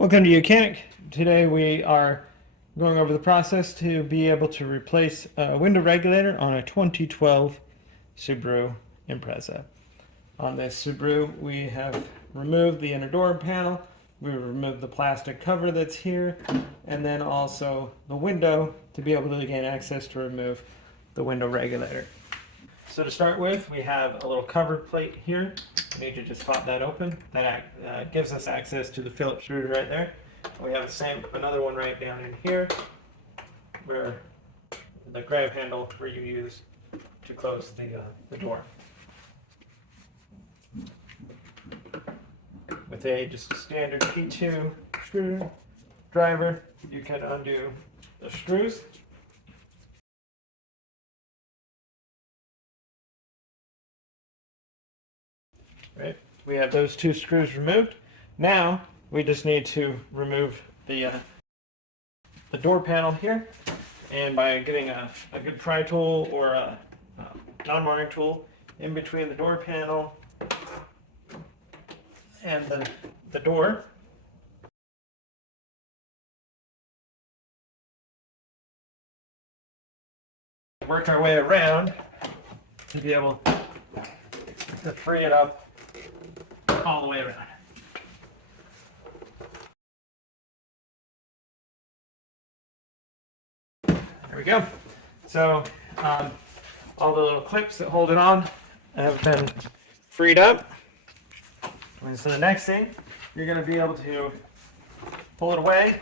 Welcome to YOUCANIC. Today we are going over the process to be able to replace a window regulator on a 2012 Subaru Impreza. On this Subaru we have removed the inner door panel, we removed the plastic cover that's here, and then also the window to be able to gain access to remove the window regulator. So to start with, we have a little cover plate here. We need to just pop that open. That gives us access to the Phillips screw right there. We have another one right down in here, where the grab handle where you use to close the door. With just a standard P2 screwdriver, you can undo the screws. Right, we have those two screws removed. Now we just need to remove the door panel here, and by getting a good pry tool or a non-marring tool in between the door panel and the door, work our way around to be able to free it up all the way around. There we go. So all the little clips that hold it on have been freed up. And so the next thing, you're going to be able to pull it away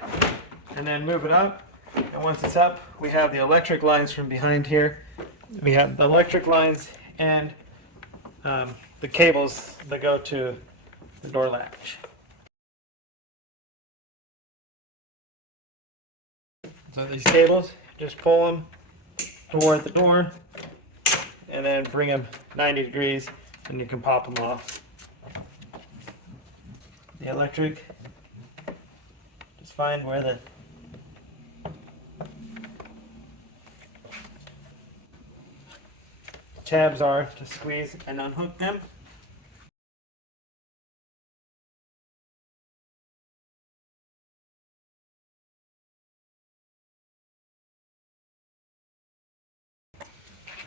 and then move it up. And once it's up, we have the electric lines from behind here. We have the electric lines and the cables that go to the door latch. So these cables, just pull them toward the door and then bring them 90 degrees and you can pop them off. The electric, just find where the tabs are to squeeze and unhook them.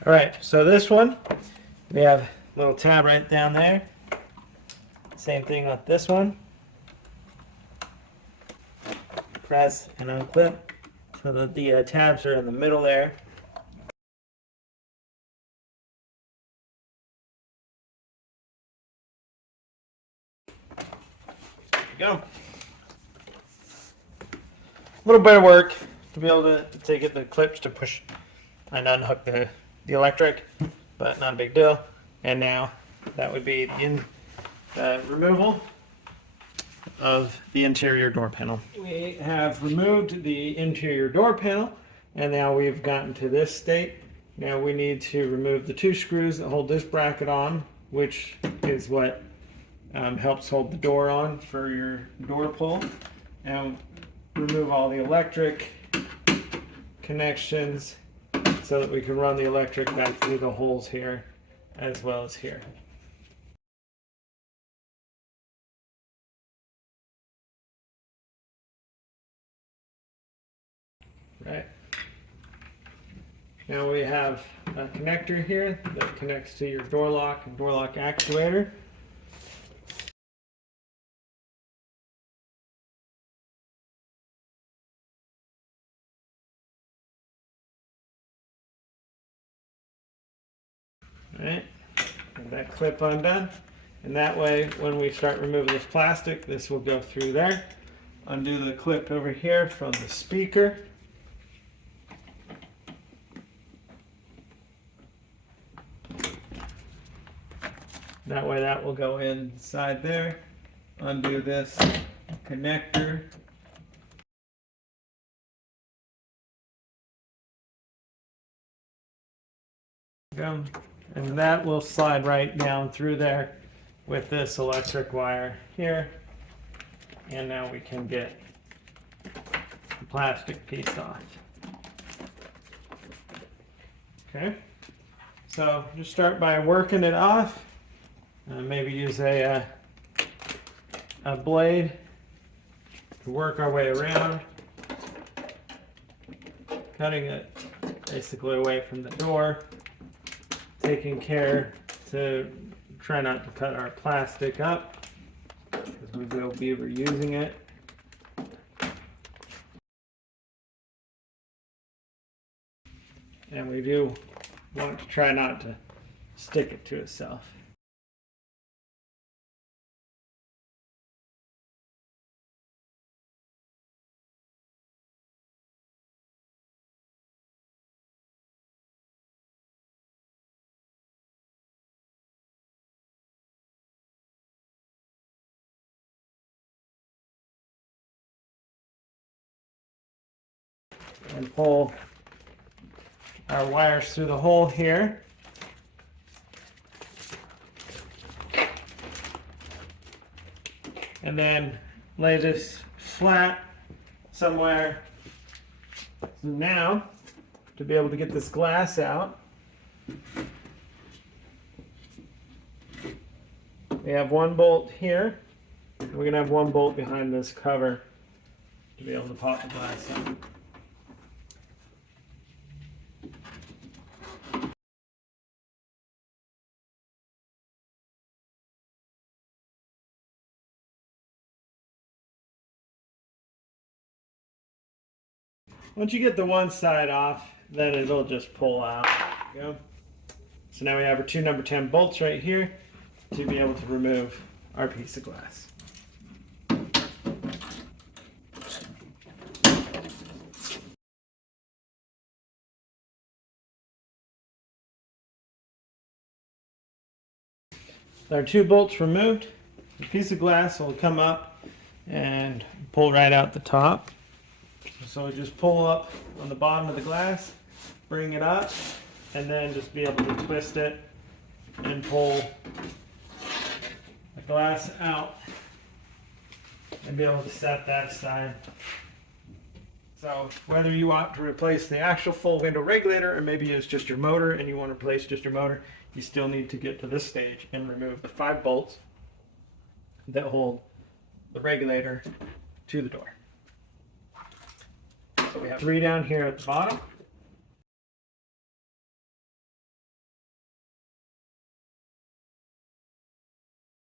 All right, so this one, we have a little tab right down there. Same thing with this one. Press and unclip so that the tabs are in the middle there. There you go. A little bit of work to be able to get the clips to push and unhook the electric, but not a big deal. And now that would be the removal of the interior door panel. We have removed the interior door panel, and now we've gotten to this state. Now we need to remove the two screws that hold this bracket on, which is what helps hold the door on for your door pull, and remove all the electric connections so that we can run the electric back through the holes here as well as here. Right. Now we have a connector here that connects to your door lock and door lock actuator. Right, get that clip undone, and that way when we start removing this plastic, this will go through there. Undo the clip over here from the speaker. That way that will go inside there. Undo this connector. Go. And that will slide right down through there with this electric wire here. And now we can get the plastic piece off. Okay, so just start by working it off. Maybe use a blade work our way around, cutting it basically away from the door, taking care to try not to cut our plastic up because we will be reusing it. And we do want to try not to stick it to itself. And pull our wires through the hole here. And then lay this flat somewhere. So now, to be able to get this glass out, we have one bolt here. We're going to have one bolt behind this cover to be able to pop the glass out. Once you get the one side off, then it'll just pull out. There you go. So now we have our two number 10 bolts right here to be able to remove our piece of glass. With our two bolts removed, the piece of glass will come up and pull right out the top. So we just pull up on the bottom of the glass, bring it up, and then just be able to twist it and pull the glass out and be able to set that aside. So whether you want to replace the actual full window regulator or maybe it's just your motor and you want to replace just your motor, you still need to get to this stage and remove the 5 bolts that hold the regulator to the door. So we have 3 down here at the bottom.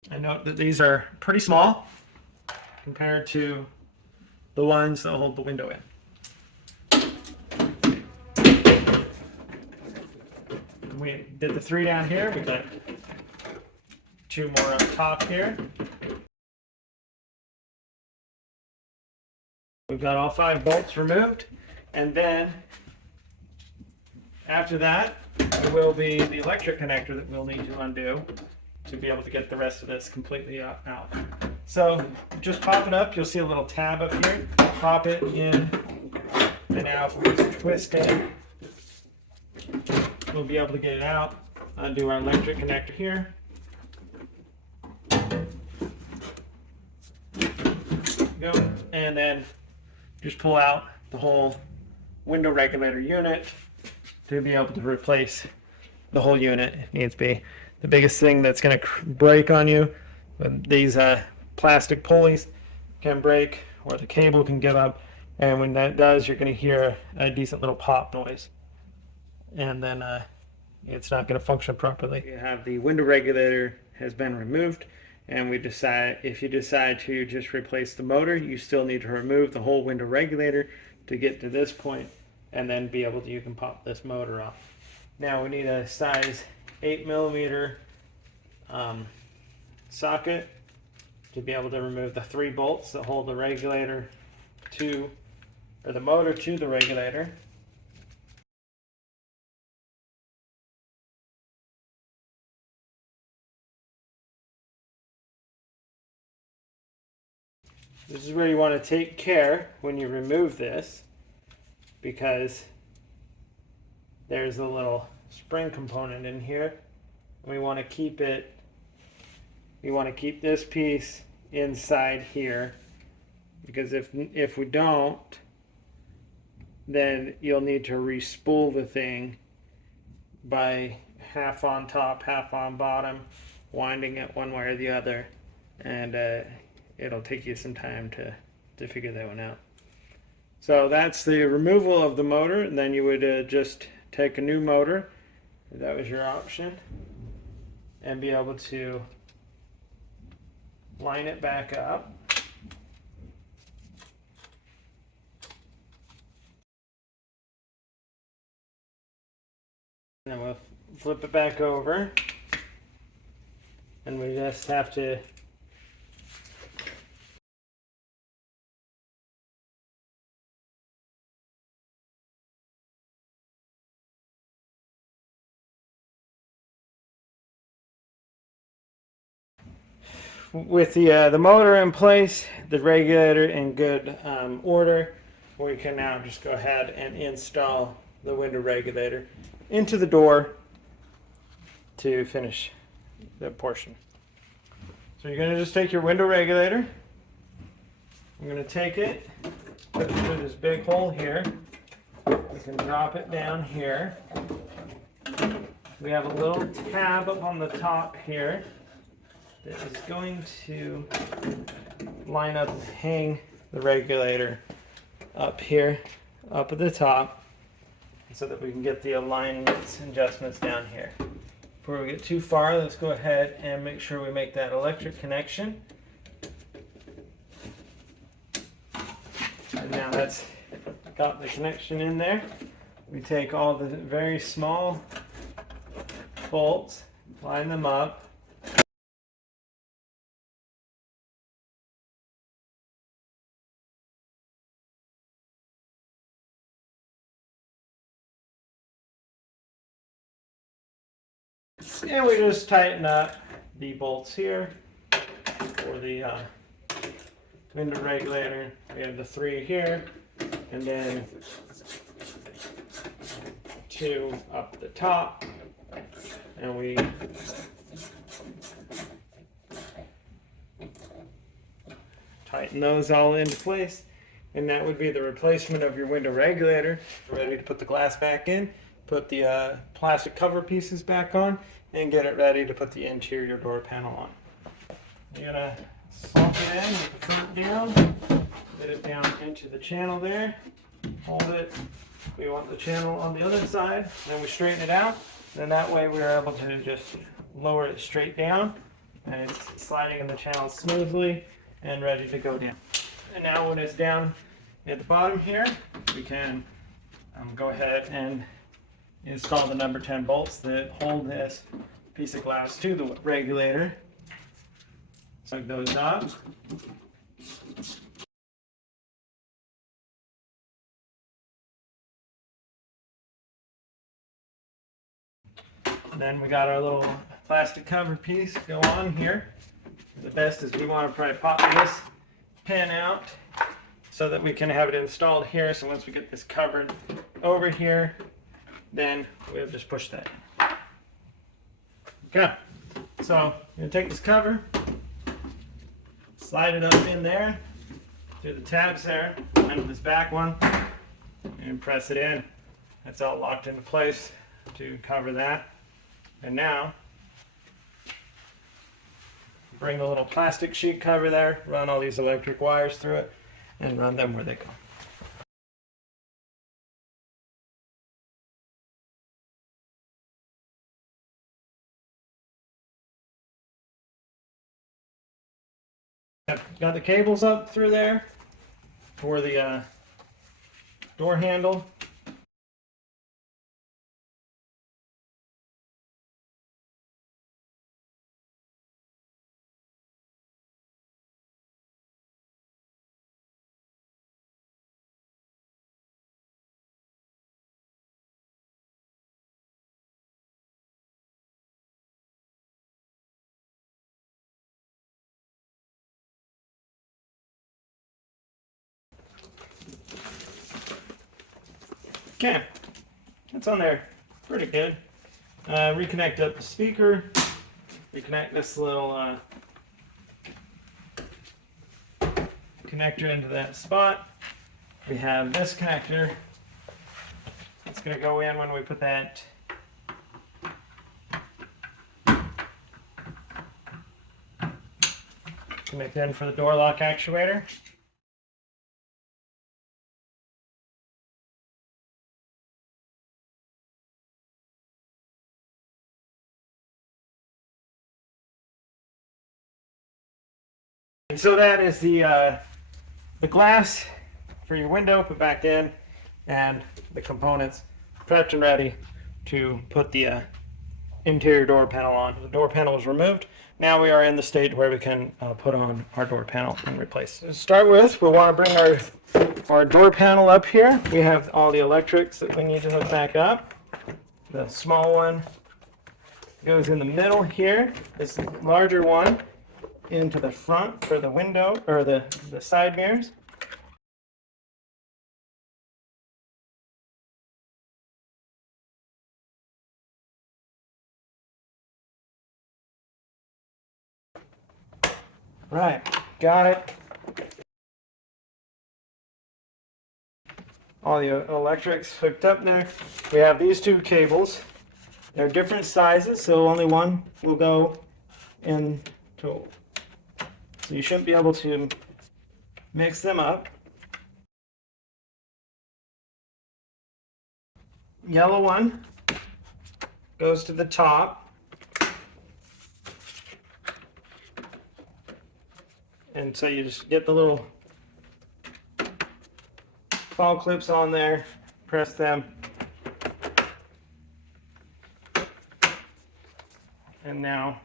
I note that these are pretty small compared to the ones that hold the window in. We did the 3 down here. We got 2 more on top here. We've got all 5 bolts removed, and then after that there will be the electric connector that we'll need to undo to be able to get the rest of this completely out. So just pop it up, you'll see a little tab up here, pop it in, and now if we just twist it, we'll be able to get it out, undo our electric connector here. Go, and then just pull out the whole window regulator unit to be able to replace the whole unit if needs be. The biggest thing that's going to break on you, these plastic pulleys can break or the cable can give up, and when that does, you're going to hear a decent little pop noise, and then it's not going to function properly. You have the window regulator has been removed, and if you decide to just replace the motor, you still need to remove the whole window regulator to get to this point, and then you can pop this motor off. Now we need a size 8mm socket to be able to remove the 3 bolts that hold the regulator the motor to the regulator. This is where you want to take care when you remove this, because there's a little spring component in here. We want to keep this piece inside here, because if we don't, then you'll need to re-spool the thing by half on top, half on bottom, winding it one way or the other, and it'll take you some time to to figure that one out. So that's the removal of the motor, and then you would just take a new motor, if that was your option, and be able to line it back up. And then we'll flip it back over, and we just have to with the motor in place, the regulator in good order, we can now just go ahead and install the window regulator into the door to finish the portion. So you're going to just take your window regulator. I'm going to take it, put it through this big hole here. We can drop it down here. We have a little tab up on the top here that is going to line up and hang the regulator up here, up at the top, so that we can get the alignments and adjustments down here. Before we get too far, let's go ahead and make sure we make that electric connection. And now that's got the connection in there. We take all the very small bolts, line them up. And we just tighten up the bolts here for the window regulator. We have the 3 here, and then 2 up the top, and we tighten those all into place, and that would be the replacement of your window regulator. Ready to put the glass back in, put the plastic cover pieces back on, and get it ready to put the interior door panel on. You're gonna slump it in with the front down, get it down into the channel there, hold it. We want the channel on the other side, then we straighten it out, and that way we're able to just lower it straight down, and it's sliding in the channel smoothly and ready to go down. And now when it's down at the bottom here, we can go ahead and install the number 10 bolts that hold this piece of glass to the regulator. Plug those up. And then we got our little plastic cover piece go on here. The best is we want to probably pop this pin out so that we can have it installed here. So once we get this covered over here, then we'll just push that in. Okay, so I'm going to take this cover, slide it up in there, through the tabs there, under this back one, and press it in. That's all locked into place to cover that. And now, bring the little plastic sheet cover there, run all these electric wires through it, and run them where they go. Got the cables up through there for the door handle. Okay, that's on there pretty good. Reconnect up the speaker, reconnect this little connector into that spot. We have this connector. It's going to go in when we put that connect in for the door lock actuator. And so that is the glass for your window put back in, and the components prepped and ready to put the interior door panel on. The door panel was removed. Now we are in the state where we can put on our door panel and replace. To start with, we'll want to bring our door panel up here. We have all the electrics that we need to hook back up. The small one goes in the middle here. This larger one into the front for the window, or the side mirrors. Right, got it. All the electrics hooked up there. We have these two cables. They're different sizes, so only one will go in total. So you shouldn't be able to mix them up. Yellow one goes to the top. And so you just get the little fall clips on there, press them, and now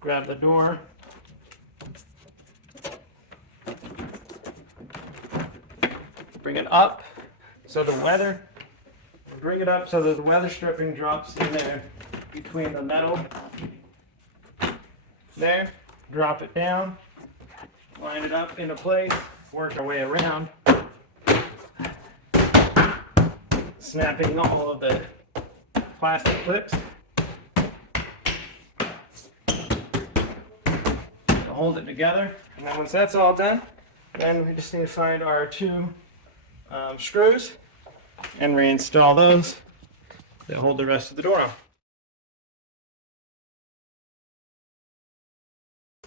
grab the door, bring it up so the weather, bring it up so that the weather stripping drops in there between the metal. There, drop it down, line it up into place, work our way around, snapping all of the plastic clips to hold it together. And then once that's all done, then we just need to find our two screws and reinstall those that hold the rest of the door on.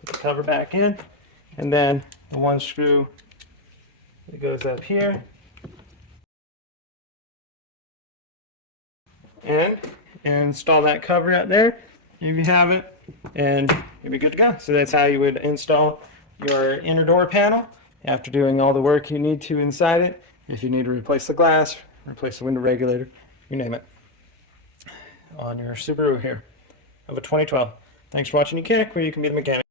Put the cover back in, and then the one screw that goes up here, and install that cover out there. If you have it, and you'll be good to go. So that's how you would install your inner door panel after doing all the work you need to inside it. If you need to replace the glass, replace the window regulator, you name it, on your Subaru here of a 2012. Thanks for watching YOUCANIC, where you can be the mechanic.